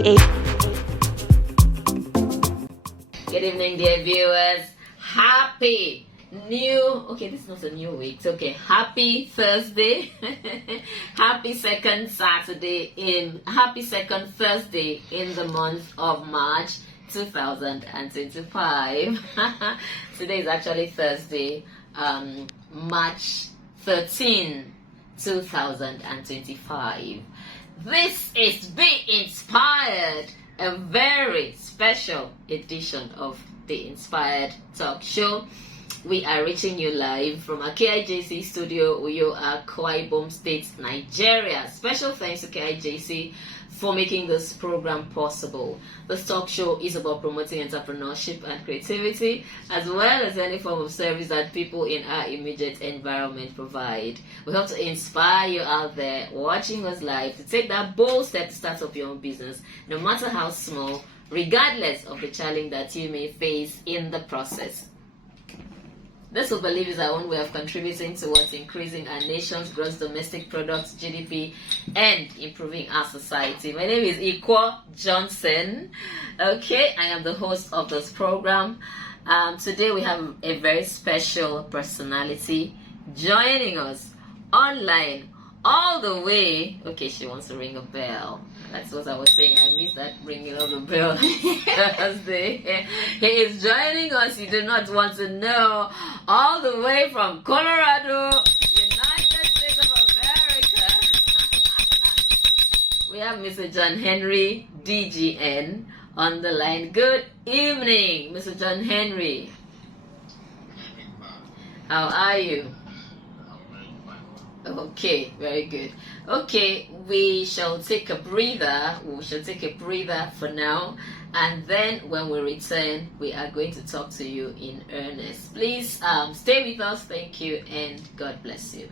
Good evening, dear viewers. Happy this is not a new week. It's okay. Happy Thursday. Happy second Thursday in the month of March 2025. Today is actually Thursday, March 13, 2025. This is Be Inspired, a very special edition of the Inspired Talk Show. We are reaching you live from a KIJC studio, Uyo, Akwa Ibom State, Nigeria. Special thanks to KIJC for making this program possible. This talk show is about promoting entrepreneurship and creativity, as well as any form of service that people in our immediate environment provide. We hope to inspire you out there watching us live to take that bold step to start up your own business, no matter how small, regardless of the challenge that you may face in the process. This, we believe, is our own way of contributing towards increasing our nation's gross domestic product, GDP, and improving our society. My name is Iquo Johnson. Okay, I am the host of this program. Today we have a very special personality joining us online all the way. Okay, she wants to ring a bell. That's what I was saying. I missed that ringing of the bell Thursday. He is joining us. You do not want to know. All the way from Colorado, United States of America. We have Mr. John Henry, DGN, on the line. Good evening, Mr. John Henry. How are you? Okay, very good. Okay, we shall take a breather. We shall take a breather for now, and then when we return, we are going to talk to you in earnest. Please stay with us. Thank you, and God bless you.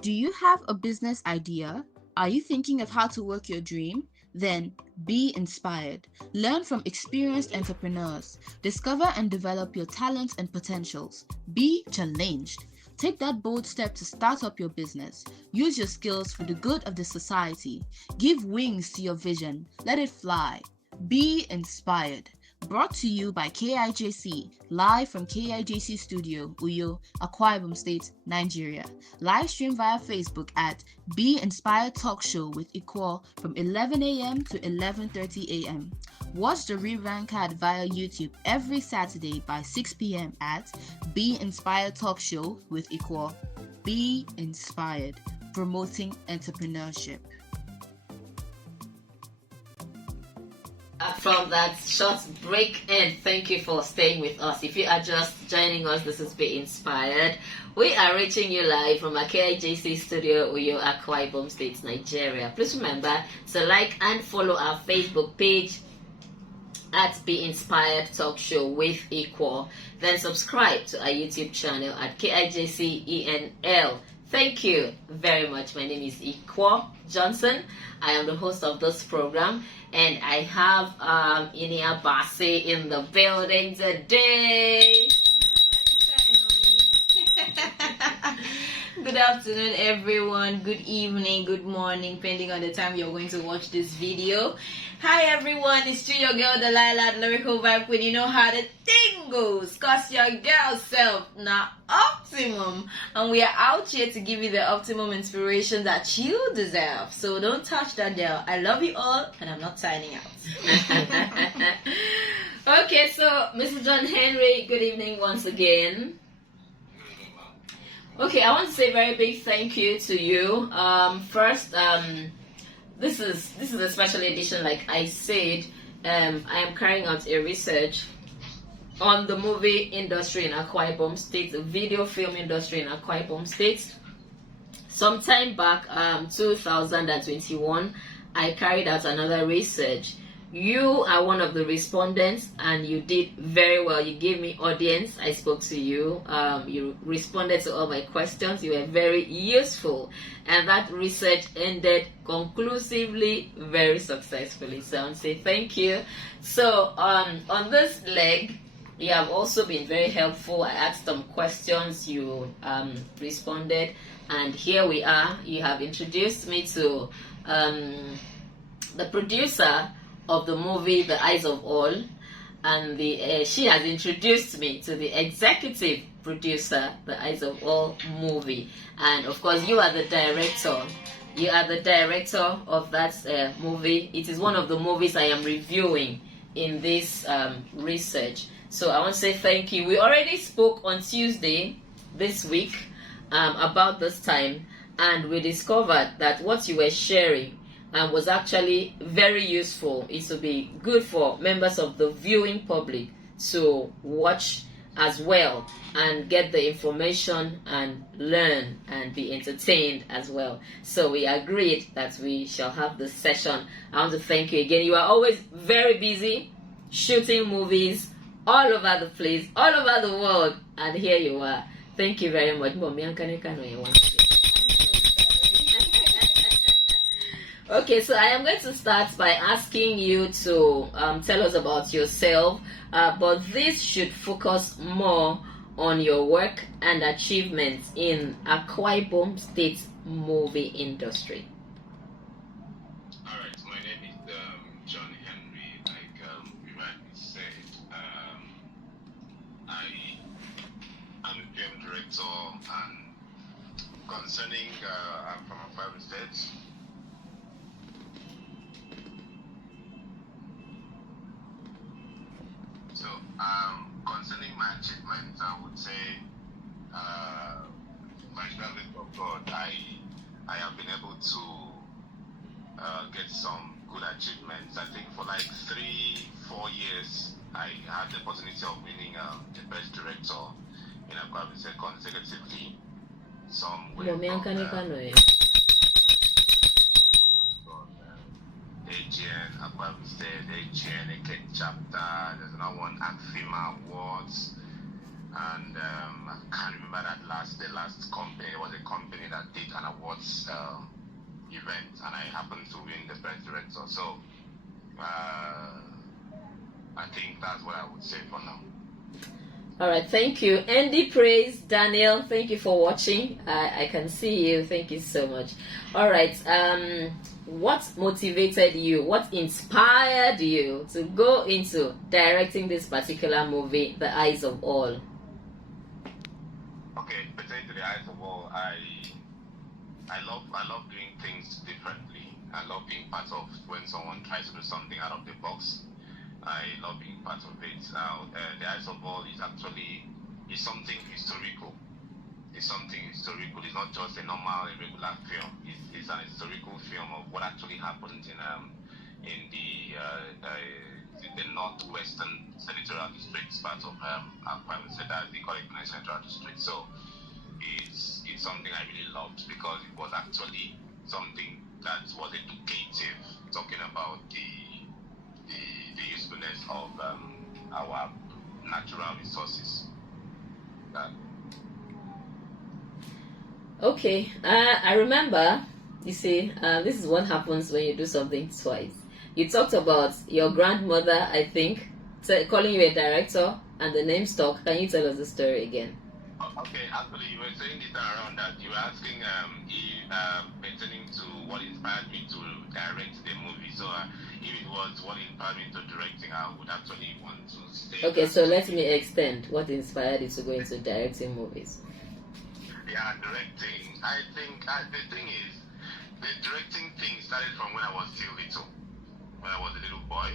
Do you have a business idea? Are you thinking of how to work your dream? Then be inspired. Learn from experienced entrepreneurs. Discover and develop your talents and potentials. Be challenged. Take that bold step to start up your business. Use your skills for the good of the society. Give wings to your vision. Let it fly. Be inspired. Brought to you by KIJC, live from KIJC Studio, Uyo, Akwa Ibom State, Nigeria. Live stream via Facebook at Be Inspired Talk Show with Iquo from 11 a.m. to 11:30 a.m. Watch the rerun card via YouTube every Saturday by 6 p.m. at Be Inspired Talk Show with Iquo. Be inspired, promoting entrepreneurship. From that short break, and thank you for staying with us. If you are just joining us, this is Be Inspired. We are reaching you live from a KIJC studio, Uyo, Akwa Ibom State, Nigeria. Please remember to like and follow our Facebook page at Be Inspired Talk Show with Iquo. Then subscribe to our YouTube channel at KIJCENL. Thank you very much. My name is Iquo Johnson. I am the host of this program, and I have Inia Basi in the building today. Good afternoon, everyone. Good evening, good morning, depending on the time you're going to watch this video. Hi, everyone. It's still your girl, Delilah, Lyrical Vibe Queen. You know how the thing goes. Cause your girl self now optimum. And we are out here to give you the optimum inspiration that you deserve. So don't touch that dial. I love you all, and I'm not signing out. Okay, so Mr. John Henry, good evening once again. Okay, I want to say a very big thank you to you. First, this is a special edition. Like I said, I am carrying out a research on the movie industry in Akwa Ibom State, the video film industry in Akwa Ibom State. Sometime back, 2021, I carried out another research. You are one of the respondents, and you did very well. You gave me audience. I spoke to you. You responded to all my questions. You were very useful, and that research ended conclusively, very successfully. So I want to say thank you. So on this leg, You have also been very helpful. I asked some questions, you responded, and here we are. You have introduced me to the producer of the movie The Eyes of All, and she has introduced me to the executive producer, The Eyes of All movie, and of course you are the director. You are the director of that movie. It is one of the movies I am reviewing in this research. So I want to say thank you. We already spoke on Tuesday this week about this time, and we discovered that what you were sharing was actually very useful. It will be good for members of the viewing public to watch as well and get the information and learn and be entertained as well. So we agreed that we shall have this session. I want to thank you again. You are always very busy shooting movies all over the place, all over the world, and here you are. Thank you very much. Okay, so I am going to start by asking you to tell us about yourself, but this should focus more on your work and achievements in Akwa Ibom State movie industry. All right, my name is John Henry. Like you rightly said, I'm a film director, and concerning I'm from Akwa Ibom State. So, concerning my achievements, I would say, by the grace of God, I have been able to get some good achievements. I think for like 3-4 years, I had the opportunity of winning the best director in Akwa Ibom State consecutively. Some were DGN, Akwa Ibom State, DGN, Eket chapter. There's another one, ACFIMA Awards, and I can't remember the last company. It was a company that did an awards event, and I happened to win the best director. So I think that's what I would say for now. All right, thank you. Andy Praise, Daniel, thank you for watching. I can see you. Thank you so much. All right, what motivated you? What inspired you to go into directing this particular movie, The Eyes of All? Okay, pertaining to The Eyes of All, I love doing things differently. I love being part of when someone tries to do something out of the box. I love being part of it. The Eyes of All is something historical. It's something historical. It's not just a normal, regular film. It's an historical film of what actually happened in the northwestern senatorial district, part of Akwa Ibom State, that they call it senatorial district. So it's something I really loved because it was actually something that was educative, talking about the usefulness of our natural resources. Okay, I remember, you see, this is what happens when you do something twice. You talked about your grandmother, I think, calling you a director, and the name stuck. Can you tell us the story again? Okay, actually, you were saying this around that you were asking pertaining to what inspired me to direct the movie. So if it was what inspired me to directing, I would actually want to say. Okay, so let me extend. What inspired you to go into directing movies? Yeah, directing. I think the thing is, the directing thing started from when I was still little. When I was a little boy,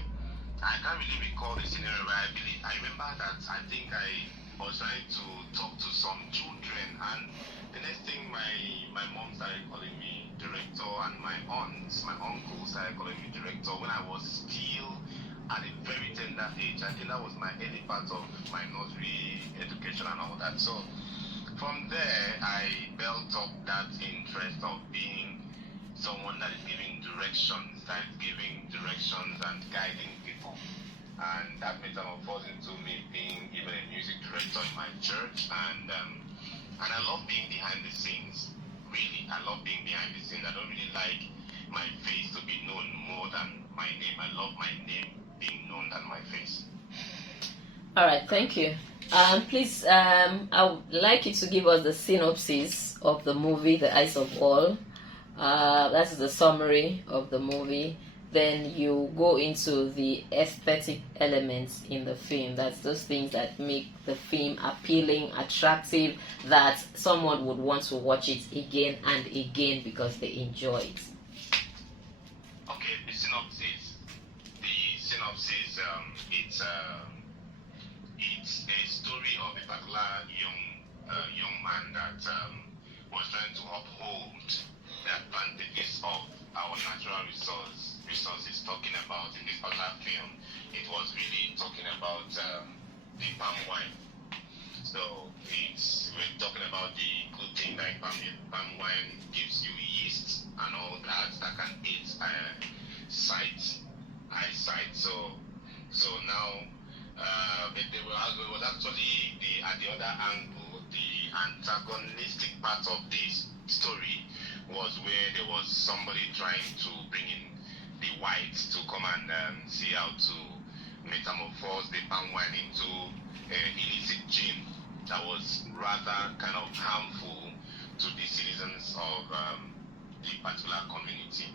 I can't really recall the scenario where I remember that I think I was trying to talk to some children, and the next thing my mom started calling me director, and my aunts, my uncles started calling me director when I was still at a very tender age. I think that was my early part of my nursery education and all that. So from there, I built up that interest of being someone that is giving directions, and guiding people. And that metamorphosed into me being even a music director in my church. And I love being behind the scenes. Really, I love being behind the scenes. I don't really like my face to be known more than my name. I love my name being known than my face. All right, thank you. Please, I would like you to give us the synopsis of the movie, The Eyes of All. That is the summary of the movie. Then you go into the aesthetic elements in the film. That's those things that make the film appealing, attractive, that someone would want to watch it again and again because they enjoy it. Okay, the synopsis. It's a story of a particular young man that was trying to uphold the advantages of our natural resources. Talking about in this particular film, it was really talking about the palm wine. So we're talking about the good thing that palm wine gives you yeast and all that can aid eyesight. So now there was actually at the other angle, the antagonistic part of this story was where there was somebody trying to bring in the whites to come and see how to metamorphose the palm wine into illicit gin that was rather kind of harmful to the citizens of the particular community.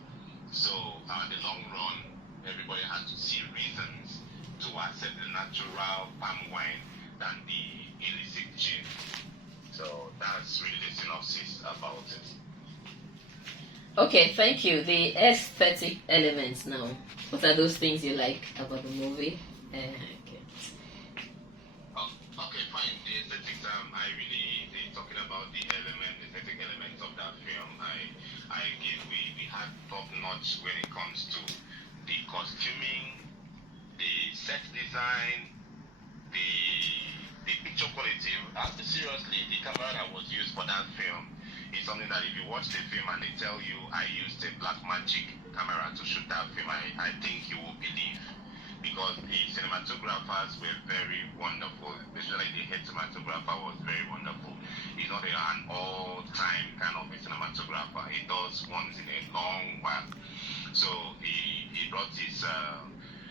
So in the long run, everybody had to see reasons to accept the natural palm wine than the illicit gin. So that's really the synopsis about it. Okay, thank you. The aesthetic elements now. What are those things you like about the movie? Okay. Okay, fine. The aesthetics, talking about the aesthetic elements of that film. We had top notch when it comes to the costuming, the set design, the picture quality. Seriously, the camera that was used for that film is something that if you watch the film and they tell you I used a black magic camera to shoot that film, I think you will believe, because the cinematographers were very wonderful, especially the head cinematographer was very wonderful. He's not an all-time kind of a cinematographer. He does once in a long while. So he brought his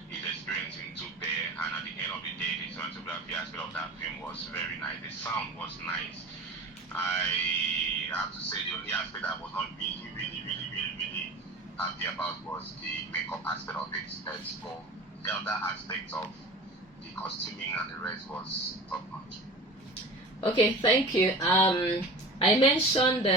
experience into bear, and at the end of the day, the cinematography aspect of that film was very nice. The sound was nice. I have to say the only aspect I was not really happy about was the makeup aspect of it. For the other aspects of the costuming and the rest was top notch. Okay, thank you. I mentioned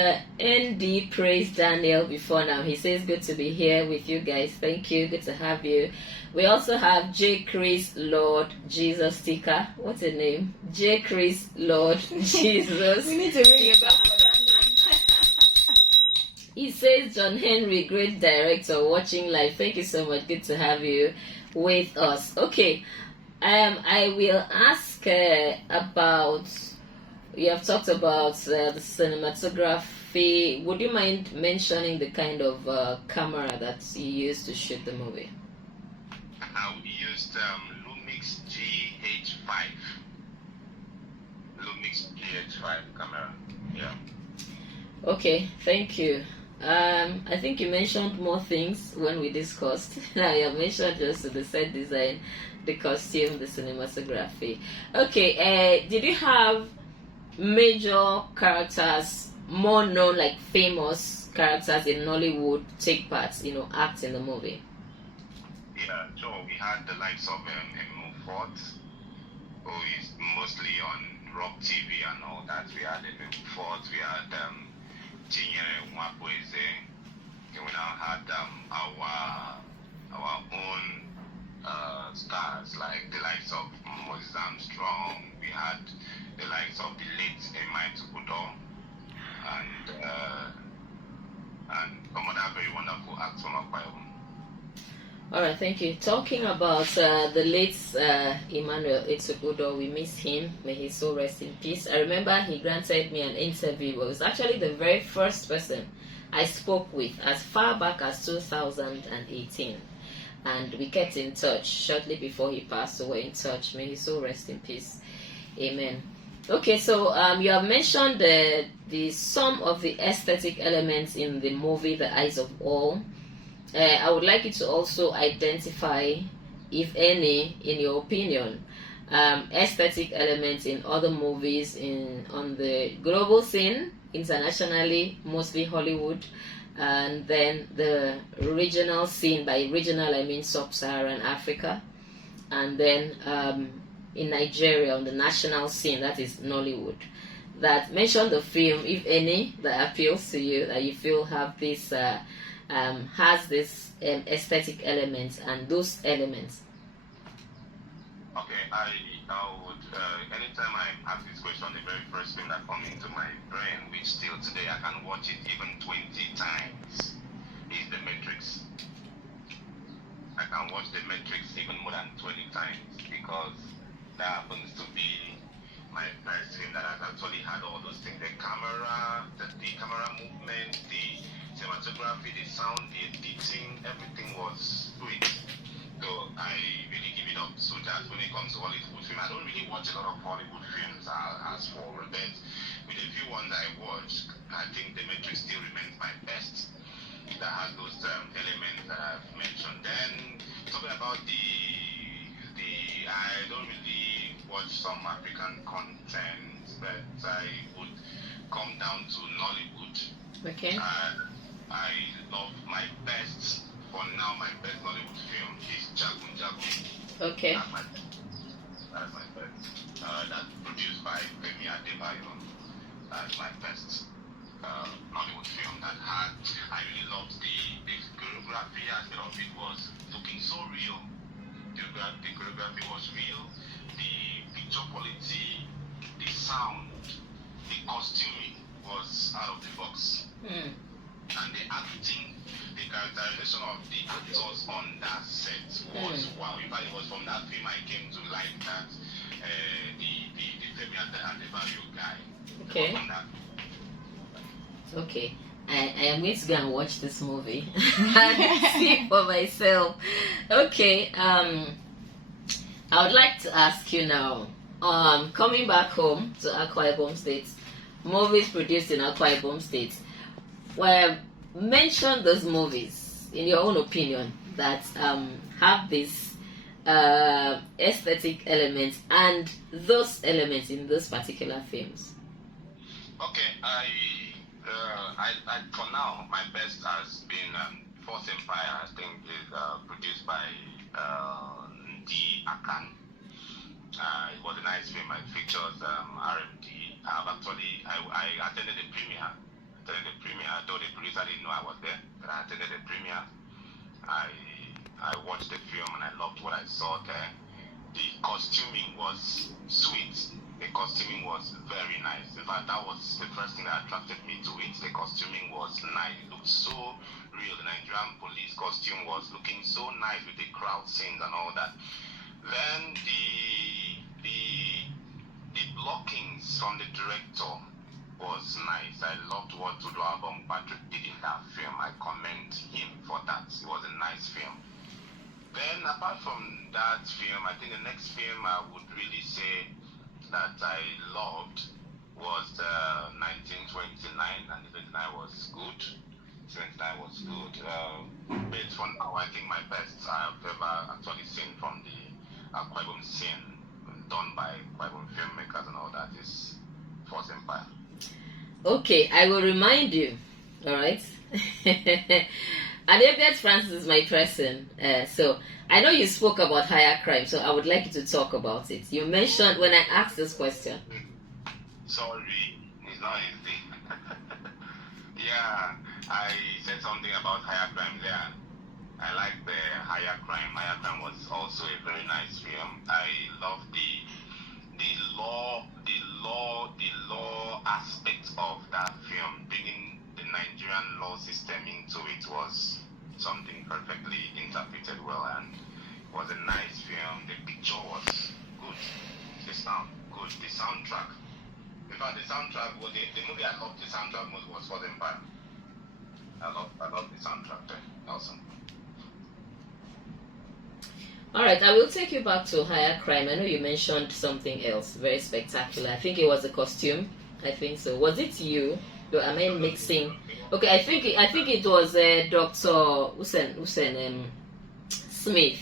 ND Praise Daniel before now. He says good to be here with you guys. Thank you. Good to have you. We also have J. Chris Lord Jesus sticker. What's the name? J. Chris Lord Jesus. We need to ring it back for that name. He says John Henry, great director, watching live. Thank you so much. Good to have you with us. Okay. I will ask about. You have talked about the cinematography. Would you mind mentioning the kind of camera that you used to shoot the movie? We used Lumix GH5. Lumix GH5 camera. Yeah. Okay, thank you. I think you mentioned more things when we discussed. Now you have mentioned just the set design, the costume, the cinematography. Okay, did you have major characters, more known, like famous characters in Nollywood, take part, act in the movie? Yeah, sure. We had the likes of Emo Fort, who is mostly on Rock TV and all that. We had Emo Fort, we had Chinyere Mwakweze, and we now had our own stars, like the likes of Moses Armstrong. We had the likes of the late Emai Tukudo, and some other very wonderful acts from Akwa Ibom. All right, thank you. Talking about the late Emmanuel Etukudo, we miss him. May his soul rest in peace. I remember he granted me an interview. It was actually the very first person I spoke with as far back as 2018. And we kept in touch shortly before he passed, so we're in touch. May his soul rest in peace. Amen. Okay, so you have mentioned the some of the aesthetic elements in the movie The Eyes of All. I would like you to also identify, if any, in your opinion, aesthetic elements in other movies on the global scene, internationally, mostly Hollywood, and then the regional scene. By regional, I mean sub-Saharan Africa, and then in Nigeria on the national scene, that is Nollywood. That mention the film, if any, that appeals to you, that you feel have this has this aesthetic elements and those elements. Okay, I would, anytime I ask this question, the very first thing that comes into my brain, which still today I can watch it even 20 times, is The Matrix. I can watch The Matrix even more than 20 times because that happens to be my first film that has actually had all those things. The camera, the camera movement, the cinematography, the sound, the editing, everything was sweet. So I really give it up. So that when it comes to Hollywood film, I don't really watch a lot of Hollywood films as for, but with the few ones I watch, I think The Matrix still remains my best. That has those elements that I've mentioned. Then talking about I don't really watch some African content, but I would come down to Nollywood. Okay. I love my best. For now, my best Nollywood film is Jagun Jagun. Okay. That's my best. That's produced by Femi Adebayo. That's my best Nollywood film that had. I really loved the choreography aspect of it was looking so real. The choreography was real. The picture quality, the sound, the costuming was out of the box. And the acting, the characterization of the actors on that set was wow. In fact, it was from that film I came to like that the Femi Adebayo guy. Okay. Okay. I am going to go and watch this movie and see for myself. Okay. I would like to ask you now. Coming back home to Akwa Ibom State, movies produced in Akwa Ibom State. Well, mention those movies in your own opinion that have this aesthetic elements and those elements in those particular films. Okay, I for now my best has been Force Empire. I think is produced by D. Akan. It was a nice film. It features RMD. I attended the premiere. Though the producer didn't know I was there, but I attended the premiere. I watched the film and I loved what I saw there. The costuming was sweet. The costuming was very nice. In fact, that was the first thing that attracted me to it. The costuming was nice. It looked so real. The Nigerian police costume was looking so nice with the crowd scenes and all that. Then the blockings from the director was nice. I loved what Tuduabong Patrick did in that film. I commend him for that. It was a nice film. Then apart from that film, I think the next film I would really say that I loved was 1929, and the 29 was good. 29 was good. But for now, I think my best I've ever actually seen from the Akwa Ibom scene done by Akwa Ibom filmmakers and all that is Force Empire. Okay, I will remind you. All right. Adebiat Francis is my person. So I know you spoke about higher crime, so I would like you to talk about it. You mentioned when I asked this question. Sorry, it's not easy. Yeah, I said something about higher crime there. I like the higher crime. Higher crime was also a very nice film. I love the law aspect of that film. Bringing the Nigerian law system into it was something perfectly interpreted well, and it was a nice film. The picture was good. The sound good. The soundtrack. In fact, the soundtrack was the movie I loved. The soundtrack most was Force Empire. I love the soundtrack there. Awesome. All right, I will take you back to higher crime. I know you mentioned something else very spectacular. I think it was a costume. I think so. Was it you? Am I mixing? Okay, I think it was Dr. Hussein Smith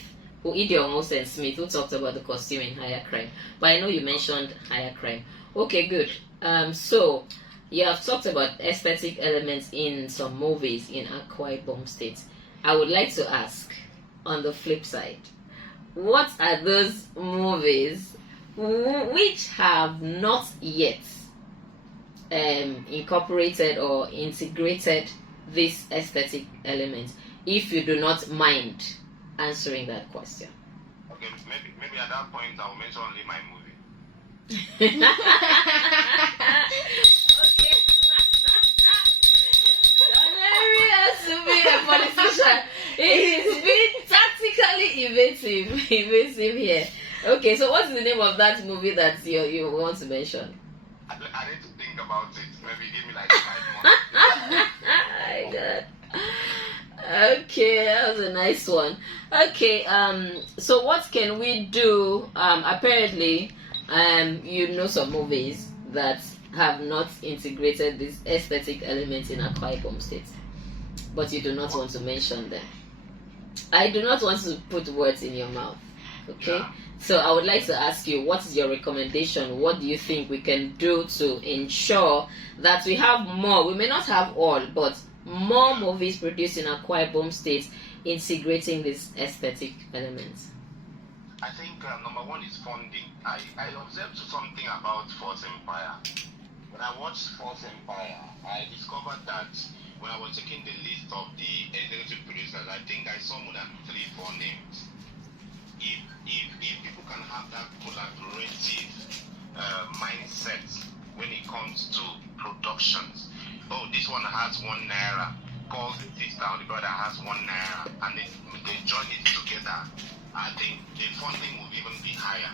Idiomus and Smith, who talked about the costume in Higher Crime. But I know you mentioned Higher Crime. Okay, good. So you have talked about aesthetic elements in some movies in Akwa Ibom State. I would like to ask, on the flip side, what are those movies which have not yet incorporated or integrated this aesthetic element, if you do not mind answering that question? Okay, maybe at that point I'll mention only my movie. Okay. Donnery has to be a politician. He's being tactically evasive here. Okay, so what's the name of that movie that you want to mention? I need to think about it. Maybe give me like 5 months. My God. Okay, that was a nice one. Okay, so what can we do? Apparently, you know some movies that have not integrated this aesthetic element in Akwa Ibom State, but you do not want to mention them. I do not want to put words in your mouth. Okay, so I would like to ask you, what is your recommendation? What do you think we can do to ensure that we have more? We may not have all, but more movies produced in Akwa Ibom State integrating these aesthetic elements. I think number one is funding. I observed something about Force Empire. When I watched Force Empire, I discovered that when I was checking the list of the executive producers, I think I saw more than 3-4 names. If people can have that collaborative mindset when it comes to productions, oh, this one has 1 naira, calls the sister or the brother has 1 naira, and they join it together, I think the funding will even be higher.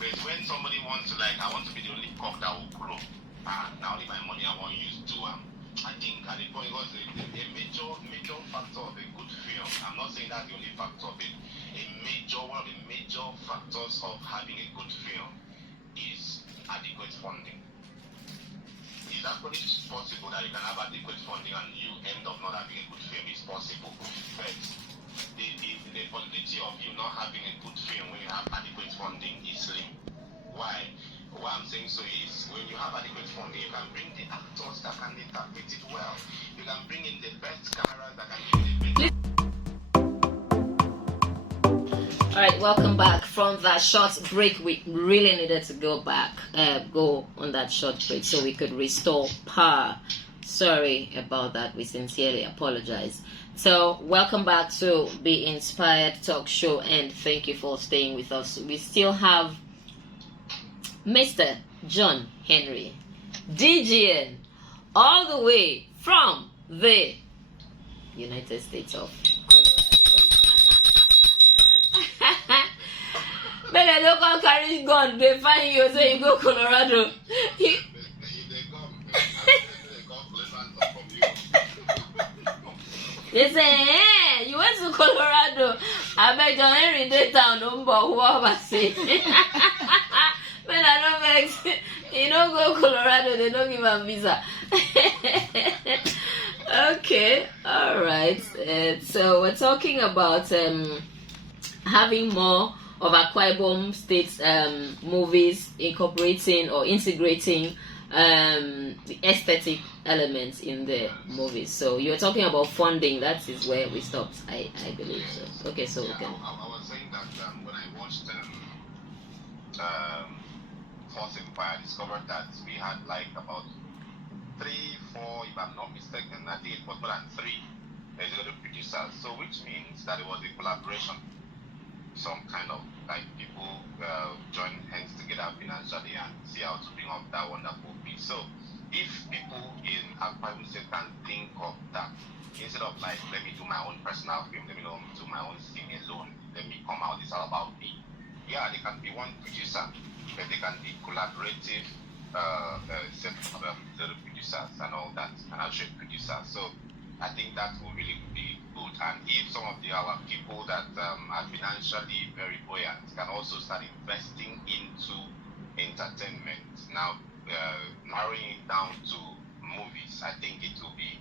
But when somebody wants to, like, I want to be the only cock that will grow, now only my money I want to use to I think at the point, because a major factor of a good film, I'm not saying that's the only factor of it, one of the major factors of having a good film is adequate funding. It's actually possible that you can have adequate funding and you end up not having a good film. It's possible, but the possibility of you not having a good film when you have adequate funding is slim. Why? What I'm saying so is, when you have adequate funding, you can bring the actors that can interpret it well. You can bring in the best cameras that can give the best. All right, welcome back from that short break. We really needed to go on that short break so we could restore power. Sorry about that. We sincerely apologize. So, welcome back to Be Inspired Talk Show, and thank you for staying with us. We still have Mr. John Henry, DGN, all the way from the United States of Colorado. But I don't come carry gun, they find you, say you go Colorado. They say, hey, you went to Colorado. I bet John Henry Day town, don't who ever say. Man, I don't vex. You don't go Colorado, they don't give a visa. Okay, all right. So we're talking about having more of Akwa Ibom State movies incorporating or integrating the aesthetic elements in the movies. So you were talking about funding. That is where we stopped, I believe. So okay, so yeah, okay. I was saying that when I watched Force Empire, I discovered that we had like about 3, 4, if I'm not mistaken, I think it was more than 3 executive producers. So which means that it was a collaboration, some kind of like people join hands together financially and see how to bring up that wonderful piece. So if people in Akwa Ibom State can think of that, instead of like, let me do my own personal film, let me do my own thing alone, let me come out, it's all about me. Yeah, they can be one producer, but they can be collaborative set of little producers and all that, and actual producers. So I think that will really be good. And if some of our people that are financially very buoyant can also start investing into entertainment, now narrowing it down to movies, I think it will be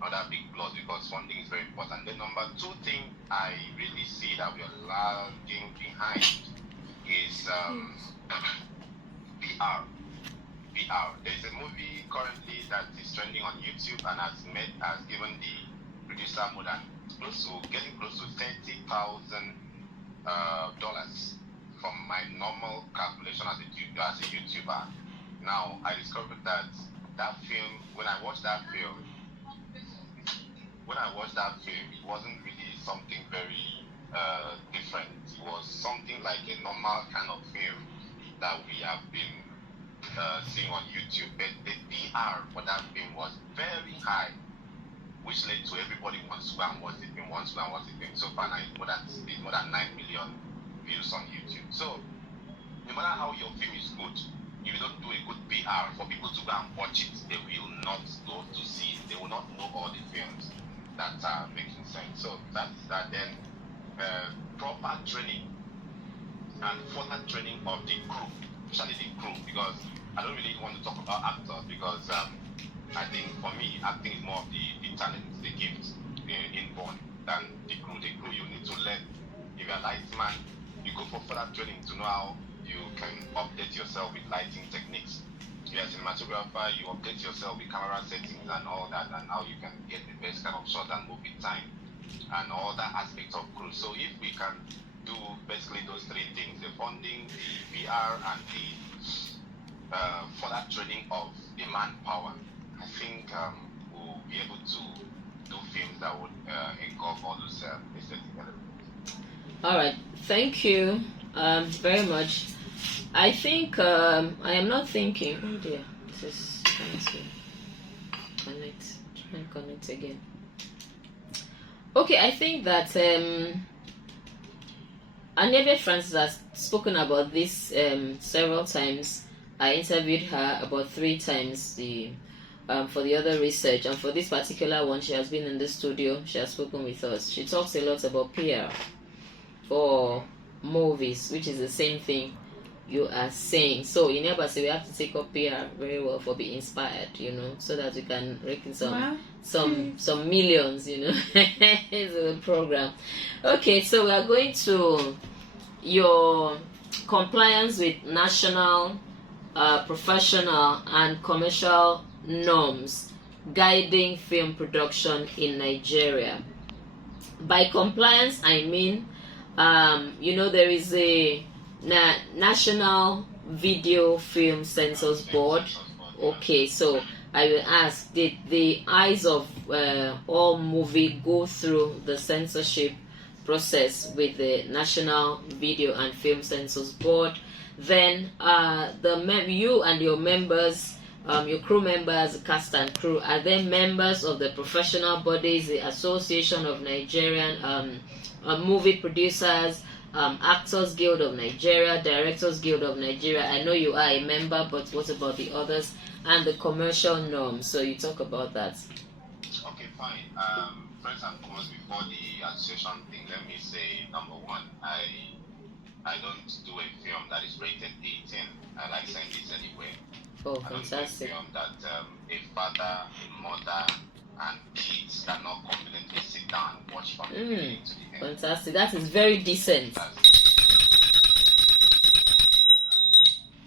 another big plus because funding is very important. The number two thing I really see that we are lagging behind is PR. PR. There's a movie currently that is trending on YouTube and has given the producer more than getting close to $30,000 from my normal calculation as a YouTuber. Now I discovered that film, when I watched that film, it wasn't really something very different. It was something like a normal kind of film that we have been seeing on YouTube. But the PR for that film was very high, which led to everybody wants to go and watch the film, So far now it's more than 9 million views on YouTube. So no matter how your film is good, if you don't do a good PR for people to go and watch it, they will not go to see it. They will not know all the films that are making sense. So that's that. Then proper training and further training of the crew, especially the crew, because I don't really want to talk about actors because I think for me, acting is more of the talent, the gift, inborn than the crew. The crew you need to learn. If you're a lightman, you go for further training to know how you can update yourself with lighting techniques. If you're a cinematographer, you update yourself with camera settings and all that, and how you can get the best kind of shot and movie time and all that aspects of crew. So if we can do basically those three things, the funding, the PR, and the further training of the manpower, I think we'll be able to do films that would engulf all those aesthetic elements. All right, thank you very much. I think I am not thinking. Oh dear, this is trying to connect. Try and connect again. Okay, I think that Anebe Francis has spoken about this several times. I interviewed her about 3 times for the other research, and for this particular one, she has been in the studio. She has spoken with us. She talks a lot about PR for movies, which is the same thing you are saying. So in Ebasi, we have to take up PR very well for Be Inspired, so that we can rake in some millions, into the program. Okay, so we are going to your compliance with national, professional, and commercial norms guiding film production in Nigeria. By compliance, I mean there is a National Video Film Censors Board. Okay, so I will ask, did the eyes of all movie go through the censorship process with the National Video and Film Censors Board? Then you and your members, your crew members, cast and crew, are they members of the professional bodies, the Association of Nigerian Movie Producers, Actors Guild of Nigeria, Directors Guild of Nigeria? I know you are a member, but what about the others? And the commercial norms. So you talk about that. Okay, fine. First and foremost, before the association thing, let me say, number one, I don't do a film that is rated 18. I license it anyway. Oh, I don't fantastic. do a film that a father, a mother, and kids cannot confidently sit down and watch from the beginning to the end. Fantastic. That is very decent.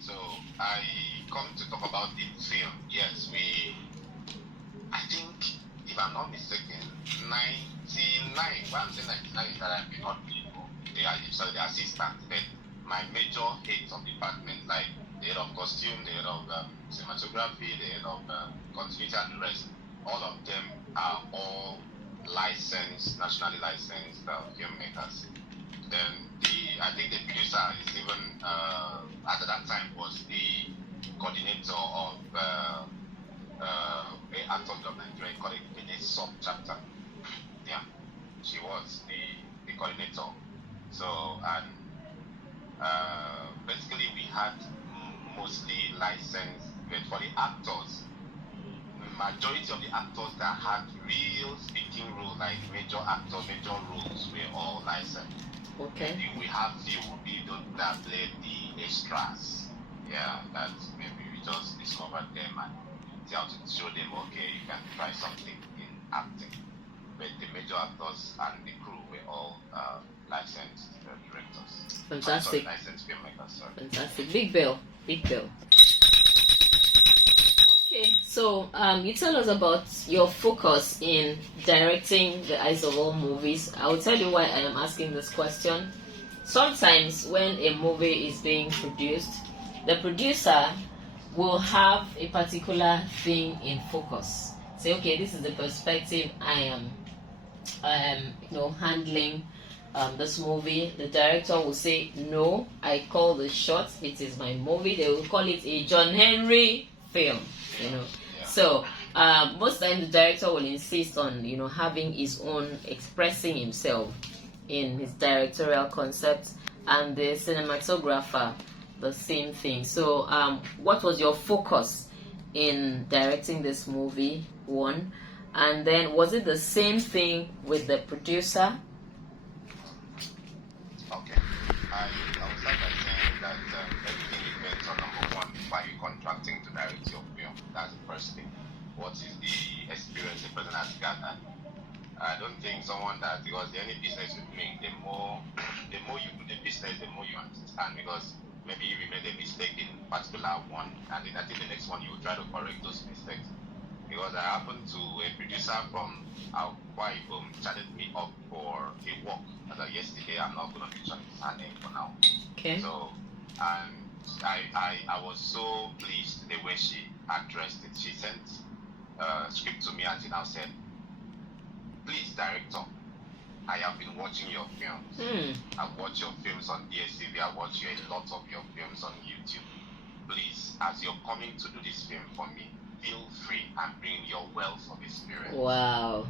So I come to talk about the film. Yes, I think, if I'm not mistaken, 99, well, I'm saying 99 is that I may not be the assistant, but my major heads of department, like the head of costume, the head of cinematography, the head of continuity and the rest, all of them are all licensed, nationally licensed filmmakers. Then I think the producer is even, at that time, was the coordinator of Actors of Nigeria, called it the sub-chapter. Yeah, she was the coordinator. So, and basically we had mostly licensed, but for the actors, majority of the actors that had real speaking roles, like major roles, were all licensed. Okay. Maybe we have few people that played the extras. Yeah, that maybe we just discovered them and see how to show them, okay, you can try something in acting. But the major actors and the crew were all licensed directors. Fantastic. Sorry, licensed filmmakers. Sorry. Fantastic. Big bill. Big bill. Okay, so you tell us about your focus in directing the Eyes of All movies. I will tell you why I am asking this question. Sometimes when a movie is being produced, the producer will have a particular thing in focus. Say, okay, this is the perspective I am handling this movie. The director will say, no, I call the shots. It is my movie. They will call it a John Henry film. So most times the director will insist on having his own, expressing himself in his directorial concept, and the cinematographer the same thing. So what was your focus in directing this movie, one, and then was it the same thing with the producer? Okay, I will start by saying that everything depends on, number one, why you contracting to direct your film. That's the first thing. What is the experience the person has gathered? I don't think someone that, because any business with me, the more you do the business, the more you understand. Because maybe you made a mistake in particular one, and then I think the next one you will try to correct those mistakes. Because I happened to a producer from Iquo chatted me up for a walk yesterday. I'm not going to mention her name for now. Okay. So, and I was so pleased the way she addressed it. She sent a script to me and she now said, please, director, I have been watching your films. I've watched your films on DSTV. I've watched a lot of your films on YouTube. Please, as you're coming to do this film for me, feel free and bring your wealth of experience. Wow.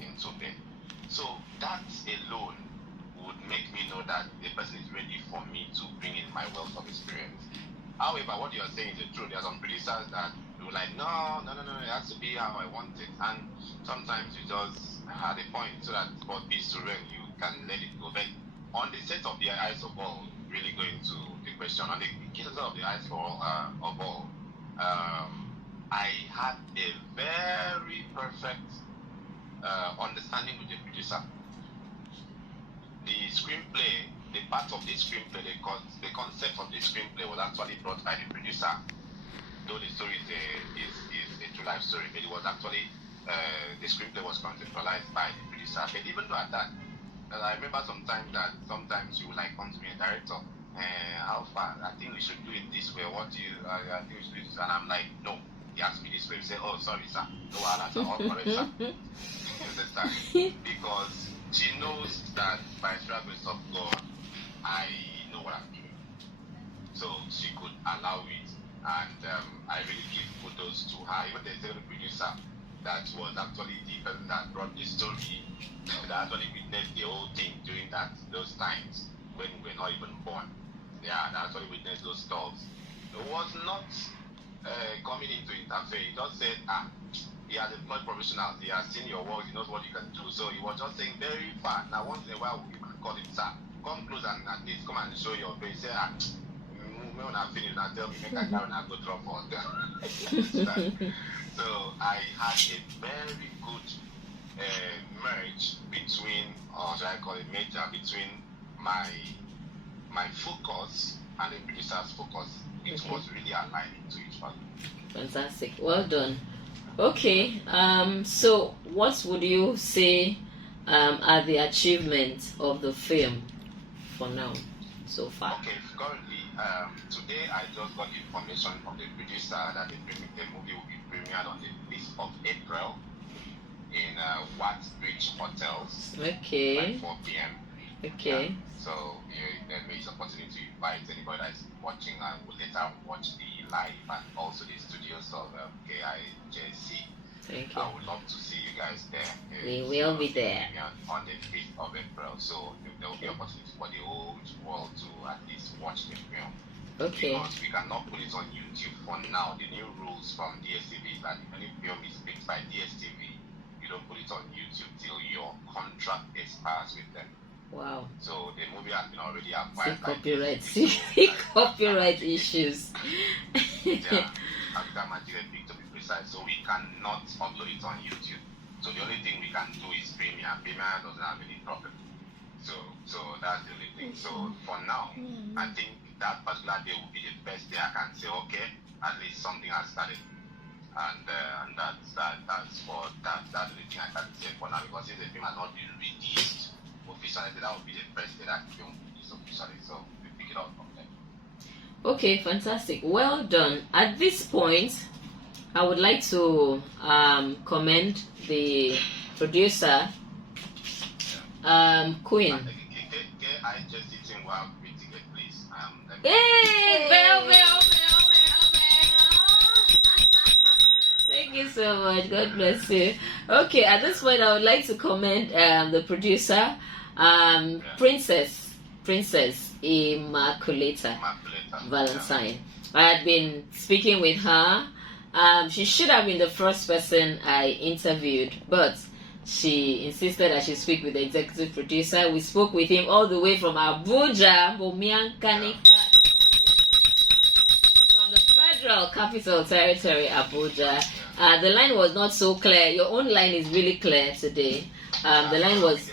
Into it. So that alone would make me know that the person is ready for me to bring in my wealth of experience. However, what you're saying is the truth. There are some producers that do like, no, it has to be how I want it. And sometimes you just had a point so that for peace to reign, you can let it go. But on the set of the Eyes of All, really going to the question, on the cases of the Eyes of All, I had a very perfect understanding with the producer. The screenplay, the part of the screenplay, the concept of the screenplay was actually brought by the producer. Though the story is a true life story, but it was actually the screenplay was conceptualized by the producer. But even though at that, I remember sometimes you will like come to me, director, how far? I think we should do it this way. What do you? I think we should do this, and I'm like, no. He asked me this way. He said, oh, sorry, sir. No, sir. All correct, sir. You understand? Because she knows that by the grace of God, I know what I'm doing. So she could allow it. And I really give kudos to her. Even the executive producer that was actually the person that brought the story, that actually witnessed the whole thing during those times when we were not even born. Yeah, that actually witnessed those stalls. It was not coming in to interfere. He just said, he has employed professionals, he has seen your work, he knows what you can do. So he was just saying very far. Now once in a while we can call him, sir, come close and at least come and show your face. Say, when I finish, now tell me make I carry and go drop on them. So I had a very good merge between, or should I call it major, between my focus and the producer's focus. It was really aligning to each other. Fantastic. Well done. Okay. So what would you say are the achievements of the film for now, so far? Okay. Currently, today I just got information from the producer that the movie will be premiered on the 5th of April in Wattsbridge Hotels. Okay. By 4 p.m. Okay. Yeah. So there may be opportunity to invite anybody that is watching and will later watch the live and also the studios of KIJC. Thank you. I would love to see you guys there. We will be there on the 5th of April. So there will be opportunity for the whole world to at least watch the film. Okay. Because we cannot put it on YouTube for now. The new rules from DSTV is that if any film is picked by DSTV, you don't put it on YouTube till your contract expires with them. Wow. So the movie has been already acquired. Copyright issues. Yeah, African Nigeria to be precise. So we cannot upload it on YouTube. So the only thing we can do is Premier. Premier doesn't have any problem. So that's the only thing. So for now, I think that particular day will be the best day I can say, okay, at least something has started. And that's the only thing I can say for now, because if the film has not been released officially, that would be the best day that the film is officially. So we pick it up from there. Okay, fantastic. Well done. At this point, I would like to commend the producer, Queen. I just eating while we ticket, please. Hey, bell. Thank you so much. God bless you. Okay, at this point, I would like to commend the producer, Princess Immaculata Valentine. I had been speaking with her. She should have been the first person I interviewed, but she insisted that she speak with the executive producer. We spoke with him all the way from Abuja, from the Federal Capital Territory, Abuja. The line was not so clear. Your own line is really clear today. The line was...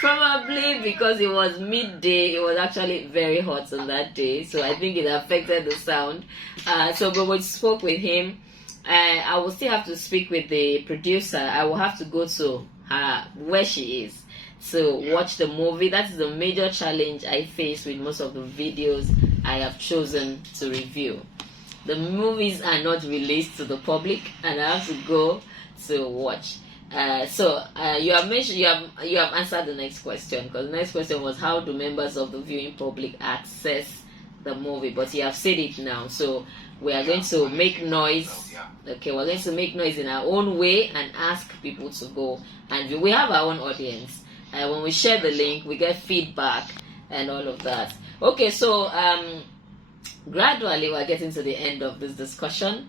Probably because it was midday, it was actually very hot on that day, so I think it affected the sound. But we spoke with him. I will still have to speak with the producer. I will have to go to her where she is. So watch the movie. That's the major challenge I face with most of the videos I have chosen to review. The movies are not released to the public, and I have to go to watch. You have mentioned you have answered the next question, because the next question was, how do members of the viewing public access the movie? But you have said it now, so we are going to make noise. Okay, we're going to make noise in our own way and ask people to go and view. We have our own audience. When we share the link, we get feedback and all of that. Okay, so gradually we're getting to the end of this discussion.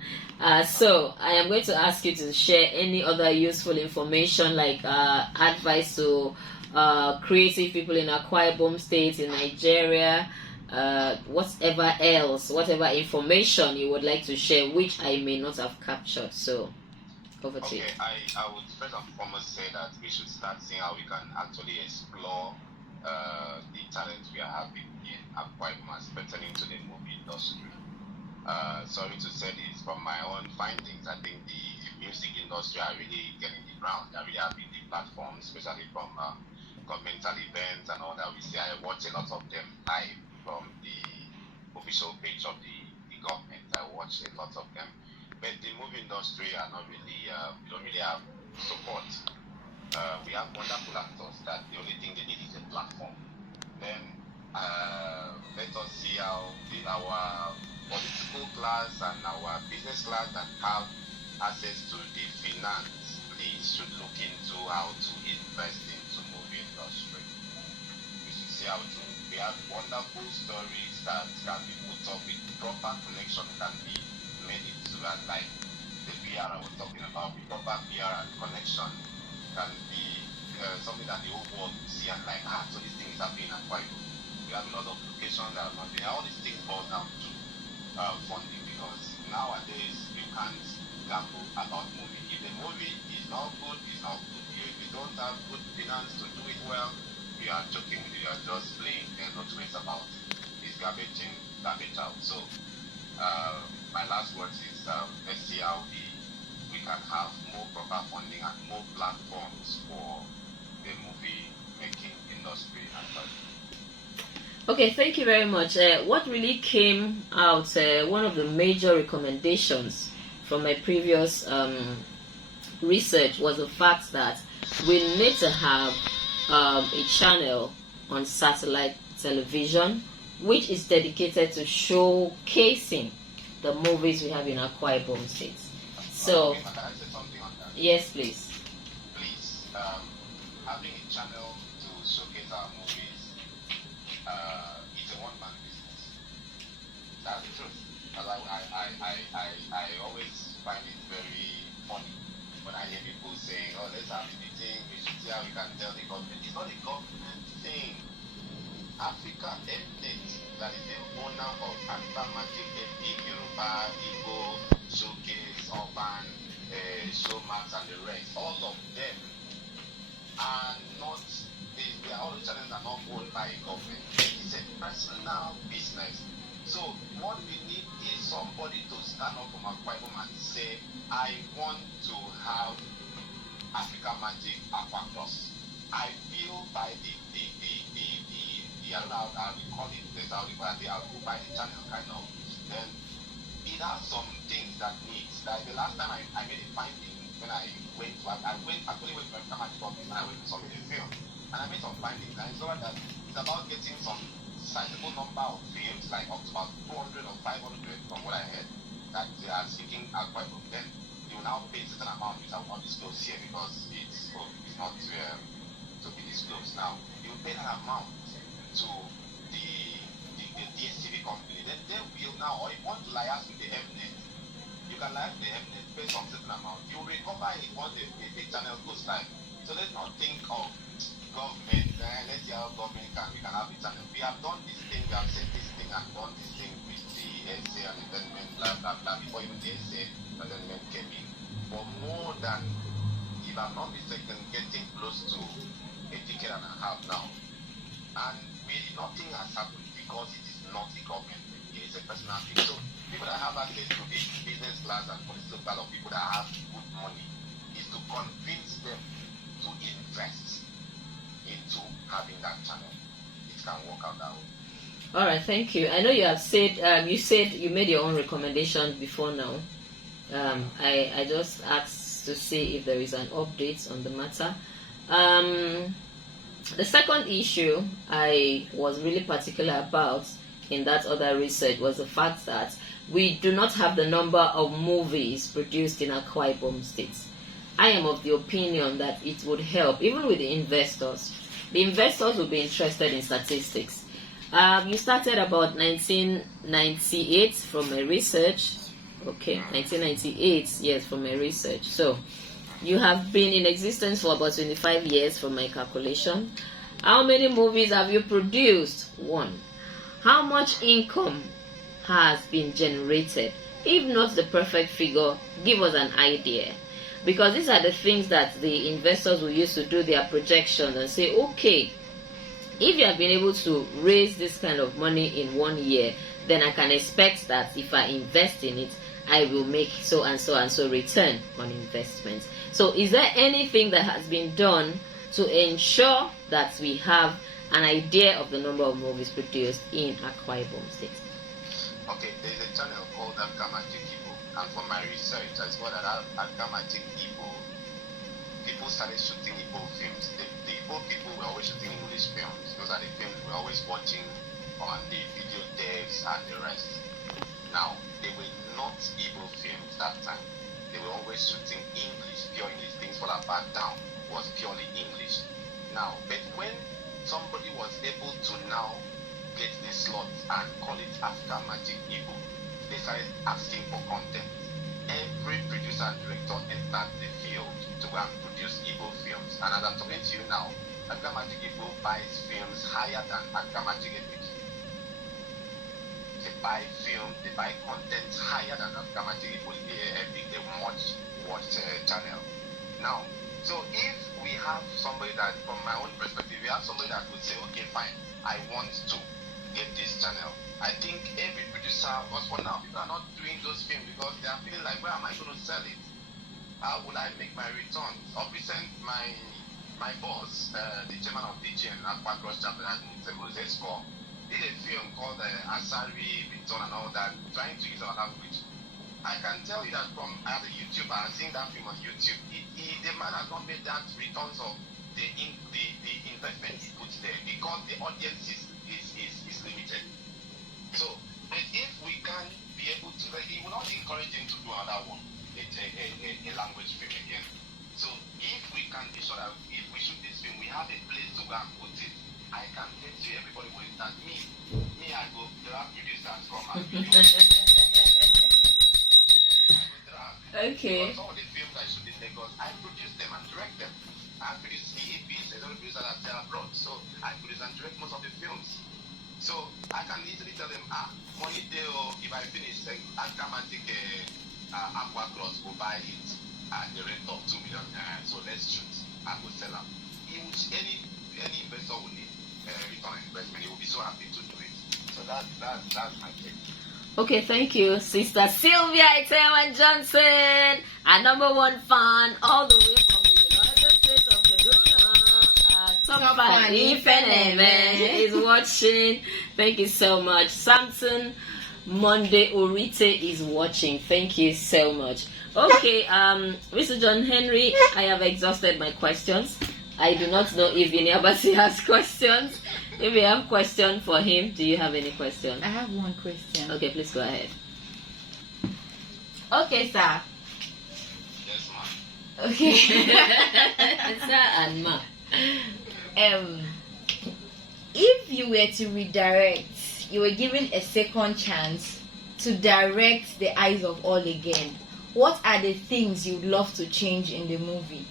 So I am going to ask you to share any other useful information, like advice to creative people in Akwa Ibom State, in Nigeria, whatever information you would like to share, which I may not have captured. So over to you. I would first and foremost say that we should start seeing how we can actually explore the talents we are having in Akwa Ibom as pertaining to the movie industry. Sorry to say this, from my own findings, I think the music industry are really getting the ground. They are really having the platform, especially from governmental events and all that. I watch a lot of them live from the official page of the government. I watch a lot of them. But the movie industry are not really, we don't really have support. We have wonderful actors that the only thing they need is a platform. Then let us see how our political class and our business class that have access to the finance, please should look into how to invest into movie industry. We should see how to. We have wonderful stories that can be put up with proper connection that can be made into that, like the PR I was talking about. The proper PR and connection can be something that the whole world will see and like, so this thing is happening at Iquo. We have a lot of locations that are not there. All these things boil down to funding, because nowadays you can't gamble about movie. If the movie is not good, it's not good. If you don't have good finance to do it well, you are joking with it. You are just playing and not waste about this garbage in, garbage out. So my last words is let's see how we can have more proper funding and more platforms for the movie making industry and budget. Okay, thank you very much. What really came out, one of the major recommendations from my previous research was the fact that we need to have a channel on satellite television which is dedicated to showcasing the movies we have in Akwa Ibom State. So, Can I say something on that? yes, please. Please, having a channel to showcase our movies, it's a one-man business. That's the truth. I always find it very funny when I hear people saying, oh, let's have a meeting, we should see how we can tell the government. It's not a government thing. Africa eminent. that is the owner of Africa Magic, Epic, Yoruba, Iquo, Showcase, Urban, Showmax, and the rest. All of them are not, they are all the channels are not owned by a government. It's a personal business. So what we need is somebody to stand up from Akwa Ibom and say, I want to have Africa Magic Aqua Plus. I feel by I don't know how we call it, I'll go by the channel kind of. Then it has some things that needs. Like the last time I made a finding when I went to actually went to Africa Magic office and I went to submit a film. And I made some findings. And it's that it's about getting some sizable number of films, like up to about 200 or 500 from what I heard, that they are seeking Aqua Ibom. Then they will now pay a certain amount, which I will not disclose here because it's not to be disclosed now. You will pay that amount to the DSTV company. Then they will now, or if you want to liaise with the Mnet, you can liaise with the Mnet, pay some certain amount. You will recover it once the channel goes live. So let's not think of government, let's see how government we can have a channel. We have done this thing, we have said this thing and done this thing with the SA and entertainment, blah blah blah, before even the SA entertainment came in. For more than, if I'm not mistaken, getting close to a decade and a half now. And really nothing has happened because it is not a government thing, it is a personal thing. So people that have access to this business class and political class, of people that have good money, is to convince them to invest into having that channel. It can work out that way. All right, thank you. I know you have said you made your own recommendations before now. I just asked to see if there is an update on the matter. The second issue I was really particular about in that other research was the fact that we do not have the number of movies produced in Akwa Ibom State. I am of the opinion that it would help, even with the investors. The investors will be interested in statistics. You started about 1998 from my research. Okay, 1998, yes, from my research. So, you have been in existence for about 25 years from my calculation. How many movies have you produced? 1. How much income has been generated? If not the perfect figure, give us an idea. Because these are the things that the investors will use to do their projections and say, okay, if you have been able to raise this kind of money in 1 year, then I can expect that if I invest in it, I will make so and so and so return on investment. So is there anything that has been done to ensure that we have an idea of the number of movies produced in Akwa Ibom State? Okay, there is a channel called Africa Magic Iquo, and from my research, I saw that Africa Magic Iquo, people started shooting Igbo films. The Igbo people were always shooting English films. Those are the films we were always watching on the video devs and the rest. Now, they were not Igbo films that time. They were always shooting English, pure English. Things Fall Apart Down was purely English. Now, but when somebody was able to now get the slot and call it Africa Magic Igbo, they started asking for content. Every producer and director entered the field to go and produce Igbo films. And as I'm talking to you now, Africa Magic Igbo buys films higher than Africa Magic Epic. They buy film, they buy content higher than Africa Magic Igbo Epic. They watch channel. Now, so if we have somebody that, from my own perspective, we have somebody that would say, okay, fine, I want to get this channel. I think every producer, because for now, people are not doing those films because they are feeling like, where am I going to sell it? How will I make my returns? Of recent, my boss, the chairman of DGN, Aqua Cross Chapter, did a film called Asari Return and all that, trying to use our language. I can tell you that from as a YouTuber, seeing that film on YouTube, the man has not made that returns of the investment he puts there because the audience is limited. So, but if we can be able to, he will not encourage him to do another one, a language film again. So, if we can be sure that if we shoot this film, we have a place to go and put it, I can get to everybody will understand me. I go, there are producers come and video. Okay. Because all the films I shoot in Lagos, I produce them and direct them. I produce EAPs, there's other producers that are abroad, so I produce and direct most of the films. So I can easily I finish, I come and take Aqua Cross, go buy it at the rate of 2 million. So let's shoot. I will sell them. Any investor will need return on investment. He will be so happy to do it. So that's my take. Okay, thank you, Sister Sylvia Itewan Johnson, our #1 fan, all the way from the United States of Kaduna. Top fan, is watching. Thank you so much. Samson Monday Orite is watching. Thank you so much. Okay, Mr. John Henry, I have exhausted my questions. I do not know if anybody has questions. If you have question for him, do you have any question? I have one question. Okay, please go ahead. Okay, sir. Yes, ma'am. Okay. Sir and ma. If you were to redirect, you were given a second chance to direct The Eyes of All again, what are the things you'd love to change in the movie?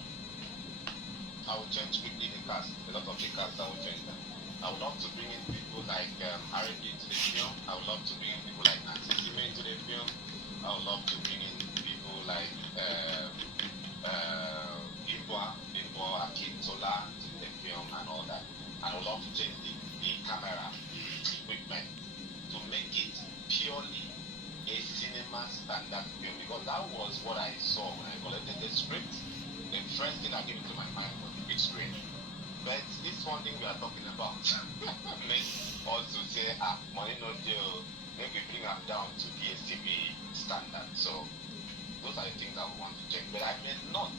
I will change quickly the cast. A lot of the cast, I will change them. I would love to bring in people like R&D into the film. I would love to bring in people like Nancy Sime into the film. I would love to bring in people like Iquo, Akintola to the film and all that. And I would love to change the camera equipment to make it purely a cinema standard film, because that was what I saw when I collected the script. The first thing that came into my mind was the big screen. But this one thing we are talking about makes also say, money not deal, maybe bring them down to DSTV standard. So those are the things I would want to change. But I may not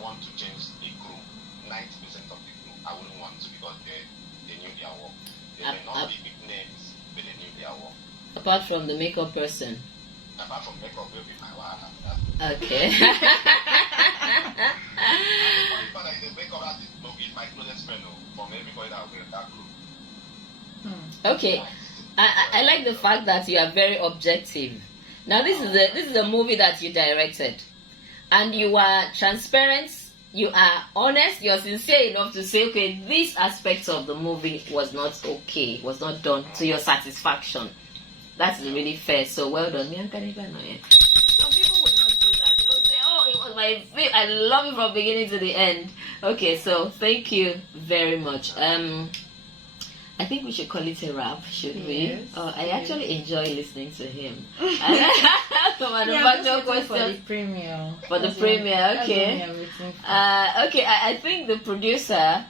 want to change the crew. 90% of the crew, I wouldn't want to, because they knew their work. They may not be big names, but they knew their work. Apart from the makeup person. Apart from makeup, will be my wife. Okay. Okay. I like the fact that you are very objective. Now this is a movie that you directed, and you are transparent, you are honest, you're sincere enough to say, okay, this aspect of the movie was not okay, was not done to your satisfaction. That's really fair. So well done. Some people would not do that. They will say, oh, it was my favorite. I love it from beginning to the end. Okay, so thank you very much. I think we should call it a wrap, should we? I actually enjoy listening to him. For the premiere. For the premiere, okay. Okay, I think the producer,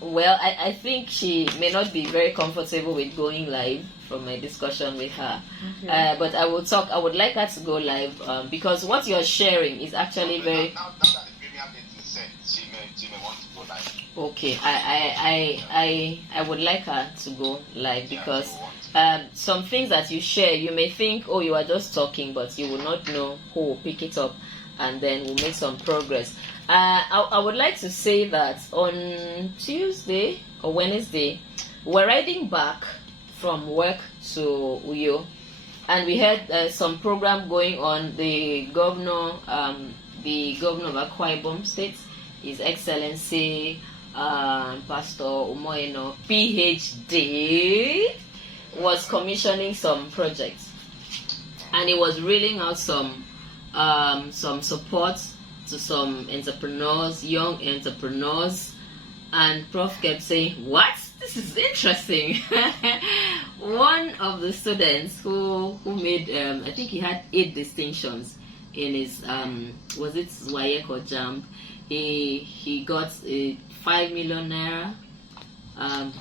well, I think she may not be very comfortable with going live from my discussion with her. Okay. But I would like her to go live because what you're sharing is actually very... Now that the premiere date is set, she may want to go live. Okay, I would like her to go live because some things that you share, you may think, oh, you are just talking, but you will not know who will pick it up, and then we'll make some progress. I would like to say that on Tuesday or Wednesday, we're riding back from work to Uyo, and we had some program going on. The governor of Akwa Ibom State, His Excellency Pastor Umoeno, PhD, was commissioning some projects, and he was reeling out some support to some entrepreneurs, young entrepreneurs, and Prof kept saying, "What? This is interesting." One of the students who made I think he had 8 distinctions in his was it WAEC or JAMB? He got a 5 million naira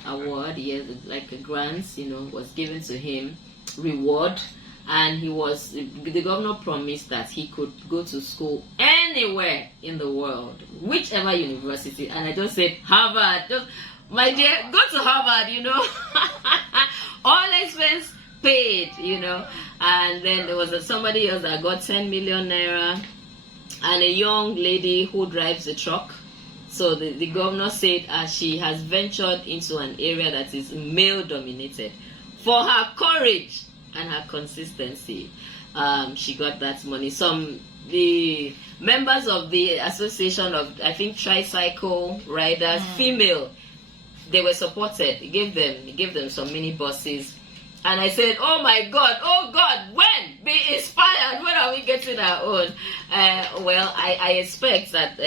award, like a grant, was given to him, reward, and the governor promised that he could go to school anywhere in the world, whichever university. And I just said, Harvard, my dear, go to Harvard, all expense paid, and then there was somebody else that got 10 million naira, and a young lady who drives a truck. So the governor said she has ventured into an area that is male dominated. For her courage and her consistency, she got that money. The members of the association of, I think, tricycle riders, female, they were supported. He gave them some mini buses, And I said, oh God, when? Be inspired. When are we getting our own? Well, I expect that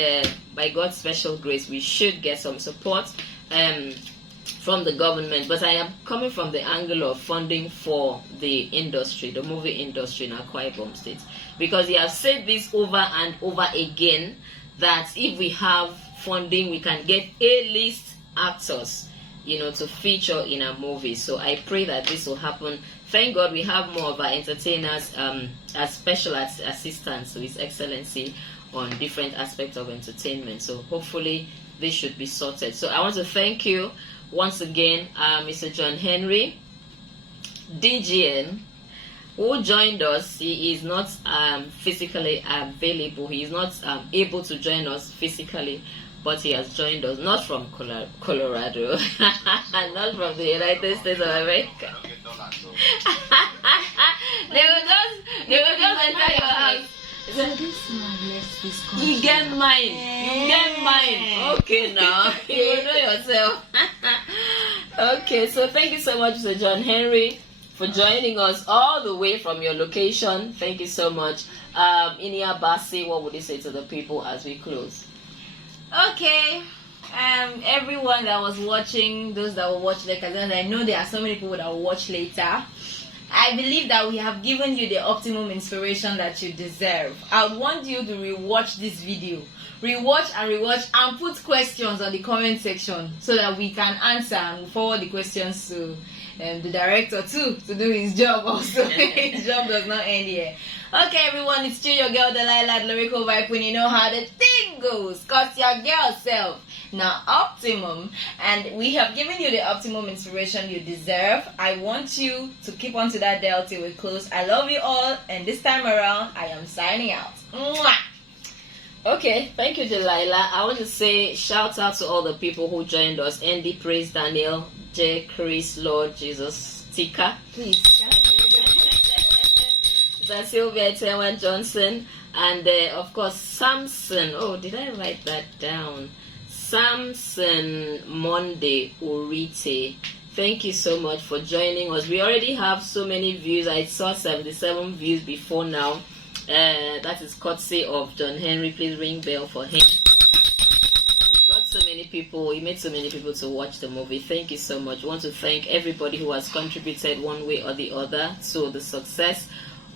by God's special grace, we should get some support from the government. But I am coming from the angle of funding for the industry, the movie industry in Akwa Ibom State. Because he has said this over and over again, that if we have funding, we can get A-list actors, to feature in a movie. So I pray that this will happen. Thank God we have more of our entertainers as special assistants to His Excellency on different aspects of entertainment. So hopefully this should be sorted. So I want to thank you once again, Mr. John Henry, DGN, who joined us. He is not physically available. He is not able to join us physically, but he has joined us, not from Colorado, not from the United States of America. they will just enter your house. So this man left this country. You get mine. Okay, now you know yourself. Okay, so thank you so much, Mr. John Henry, for joining us all the way from your location. Thank you so much. Inia Basi, what would you say to the people as we close? Okay, everyone that was watching, those that will watch later, I know there are so many people that will watch later. I believe that we have given you the optimum inspiration that you deserve. I would want you to rewatch this video. Rewatch and put questions on the comment section so that we can answer and forward the questions to the director too, to do his job also. His job does not end here. Okay, everyone, it's still your girl Delilah, lyrical vibe when you know how the thing goes. Cause your girl self now optimum, and we have given you the optimum inspiration you deserve. I want you to keep on to that dial till we close. I love you all, and this time around I am signing out. Mwah! Okay, thank you, Delilah. I want to say shout out to all the people who joined us. Andy, Praise, Daniel, J, Chris, Lord, Jesus, Tika, Please. Sylvia, Tewan Johnson, and of course Samson. Oh, did I write that down? Samson Monday Urite. Thank you so much for joining us. We already have so many views. I saw 77 views before now. That is courtesy of John Henry. Please ring bell for him. He brought so many people. He made so many people to watch the movie. Thank you so much. I want to thank everybody who has contributed one way or the other to the success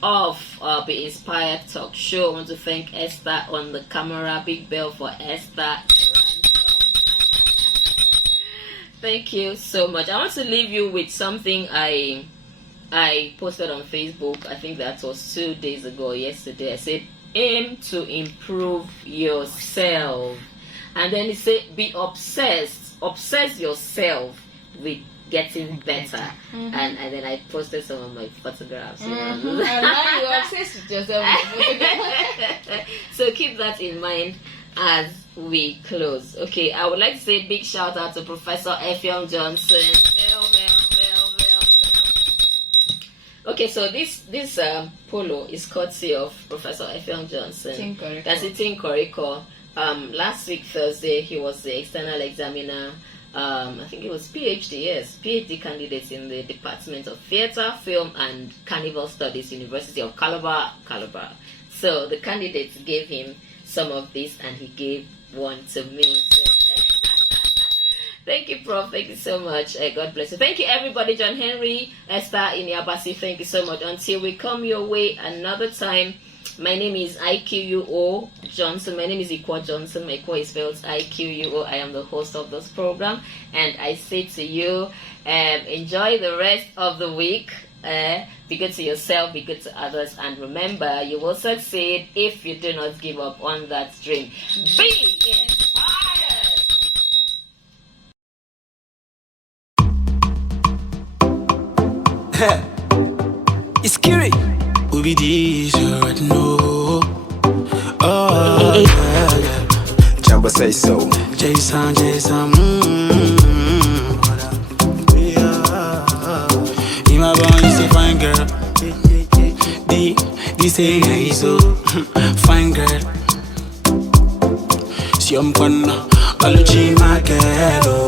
of the Inspired Talk Show. I want to thank Esther on the camera. Big bell for Esther. Thank you so much. I want to leave you with something I posted on Facebook. I think that was 2 days ago, yesterday. I said, aim to improve yourself. And then it said, be obsessed. Obsess yourself with getting better. Mm-hmm. And then I posted some of my photographs. Mm-hmm. And now you're obsessed with yourself. So keep that in mind as we close. Okay, I would like to say a big shout out to Professor Effiong Johnson. Okay, so this polo is courtesy of Professor Effiong Johnson. That's it in Koriko. Last week Thursday he was the external examiner. I think it was PhD candidate in the Department of Theatre, Film and Carnival Studies, University of Calabar. So the candidates gave him some of this and he gave one to me. So, thank you, Prof. Thank you so much. God bless you. Thank you, everybody. John Henry, Esther, Iniabasi, thank you so much. Until we come your way another time, my name is Iquo Johnson. My name is Iquo Johnson. My Iquo is spelled Iquo. I am the host of this program. And I say to you, enjoy the rest of the week. Be good to yourself, be good to others. And remember, you will succeed if you do not give up on that dream. Be inspired! It's scary. Who be this? You already know. Oh, yeah. Jumbo say so. Jason. In my bond, you say fine girl. This ain't so fine girl. Si I'm gonna, I'll my girl.